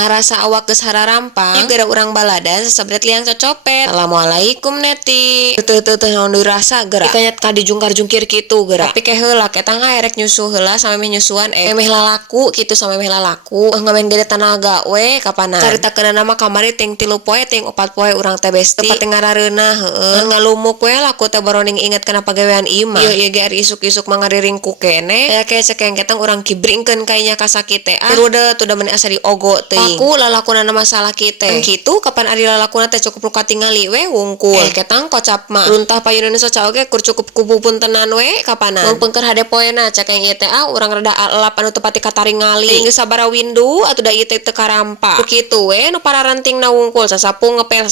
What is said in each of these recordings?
ngarasa awak geus hararampang gara urang baladan sasabret liang cocopet. Assalamualaikum Neti. Teu naon dirasa geura kanyat kadijungkar-jungkir kitu geura. Tapi ke heula ketang erek nyusu heula samemeh nyusuan emeh lalaku kitu samemeh lalaku ngamen gede tanaga we kapanan. Caritakeun nama kamari ting 3 poe ting 4 poe urang teh besti tepat ngarareuna heueuh ngalumuk we laku teh baroning inget kana pagawean imah. Ieu ge ari isuk-isuk mangariringku kene aya ke cekengketang urang kibringkeun kainya ka sakite rudet udah meni asa diogo teuing. Aku lalakuna masalah kitu. Kitu kapan ari lalakuna teh cukup luka tingali we wungkul. Ketang kocap mah runtah payuneun soca oge kur cukup kupupeun tenan we kapanan. Mun pengker hade poena cekeng ieu teh urang rada alap anu teu pati kataringali. Geus sabaraha windu atuh da ieu teh teu karampa. Kitu we nu pararantingna wungkul sasapu ngepel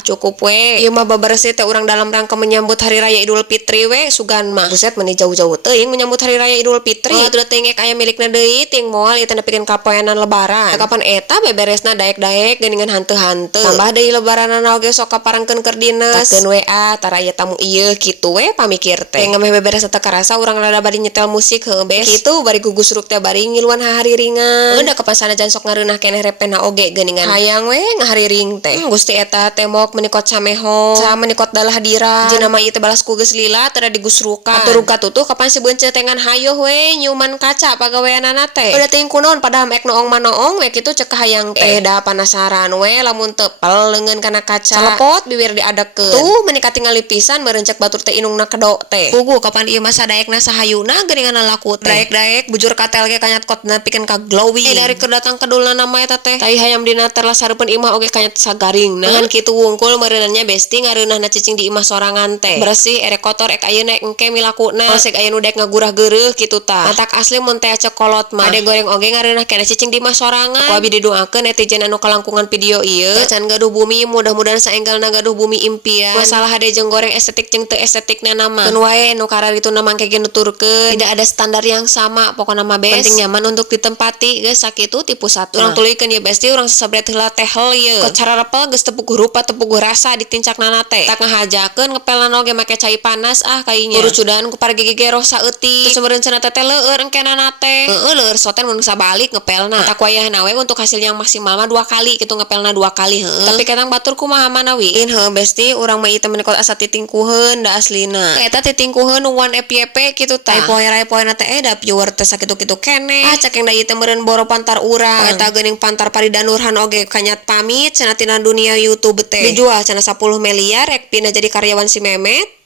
cukup we. Ieu mah babersih teh urang dalam rangka menyambut hari raya Idul Fitri we sugan mah. Buset meni jauh-jauh teuing menyambut hari raya Idul Fitri. Atuh teh aya milikna deui ting moal ieu teh nepikeun kapoenan lebaran. Kapan eta beberesna daek-daek geuningan hanteu-hanteu. Tambah deui lebaranana oge sok kaparangkeun keur dinas. Takeun WA tara aya tamu ieu kitu we pamikir teh. Ngameh beberes teh karasa urang rada bari nyetel musik heuh bes. Kitu bari gugusruk teh bari ngiluan hahariringan. Da kapan sanajan sok ngareunah keneh repena oge geuningan hayang we ngahariring teh. Gusti eta teh mok menikot sameho, sa menikot dalah dira. Jeung nama ieu teh balas ku geus lila teu da digusrukan. Atuh ruga tutuh kapan si beunceut tengan hayoh we nyuman kaca pagaweanana teh. Udah teuing kunaon padahal ek noong manoong we kitu cek hayang teh. Da penasaran we lamun teu leungeun kana kaca. Salepot bibir diadekeun. Tuh meuni katingali pisan meureun cek batur teh inungna kedo teh. Puguh kapan ieu mah sadaekna sahayuna geuningan laku teh. Daek-daek bujur katel ge kanyat kot nepikeun ka glowing. Dari keur datang kedulna nama eta teh. Tai hayam dina terlasareupeun imah oge kanyat sagaringna. Ngan kitu wungkul meureunannya besti ngareunahna cicing di imah sorangan teh. Bersih erek kotor ek ayeuna engke milakuna. Masek aya nu daek ngagurah geureuh kitu tah. Matak asli mun teh cek kolot mah. Ade goreng oge ngareunah keneh cicing di imah sorangan. Ku abi didoakeun netizen anu kalangkungan video ieu can gaduh bumi mudah-mudahan saenggalna gaduh bumi impian. Masalah hade jeung goreng estetik jeung teu estetikna nama. Keun wae nu kararituna mangke ge nuturkeun. Tidak ada standar yang sama pokona mah bes. Penting nyaman untuk ditempati geus sakitu tipu satu. Urang tuluykeun ieu besti urang sasabret heula teh ieu. Kok cara repel geus teu puguh rupa teu puguh rasa ditincakna teh. Tak ngahajakeun ngepelna oge make cai panas kainya. Urus cudan ku pargigi ge roh saeutik. Terus meureun cenah teh leueur engkenana teh. Heueuh leueur soten mun sabalik ngepelna. Tak wayahna we untuk hasil yang maksimal mah 2 kali kitu ngepelna 2 kali heueuh. Tapi ketang batur kumaha manawi? Heueuh besti urang mah ieu teh menikot asa titingkuheun da aslina. Eta titingkuheun nu wan FYP kitu tah. Poe-poena teh da pure teh sakitu-kitu keneh. Cekeng da ieu teh meureun boro pantar urang. Eta geuning pantar Paridanurhan oge kanyat pamit cenah tina dunia YouTube teh. Dijual cenah 10 miliar rek pindah jadi karyawan si Memet.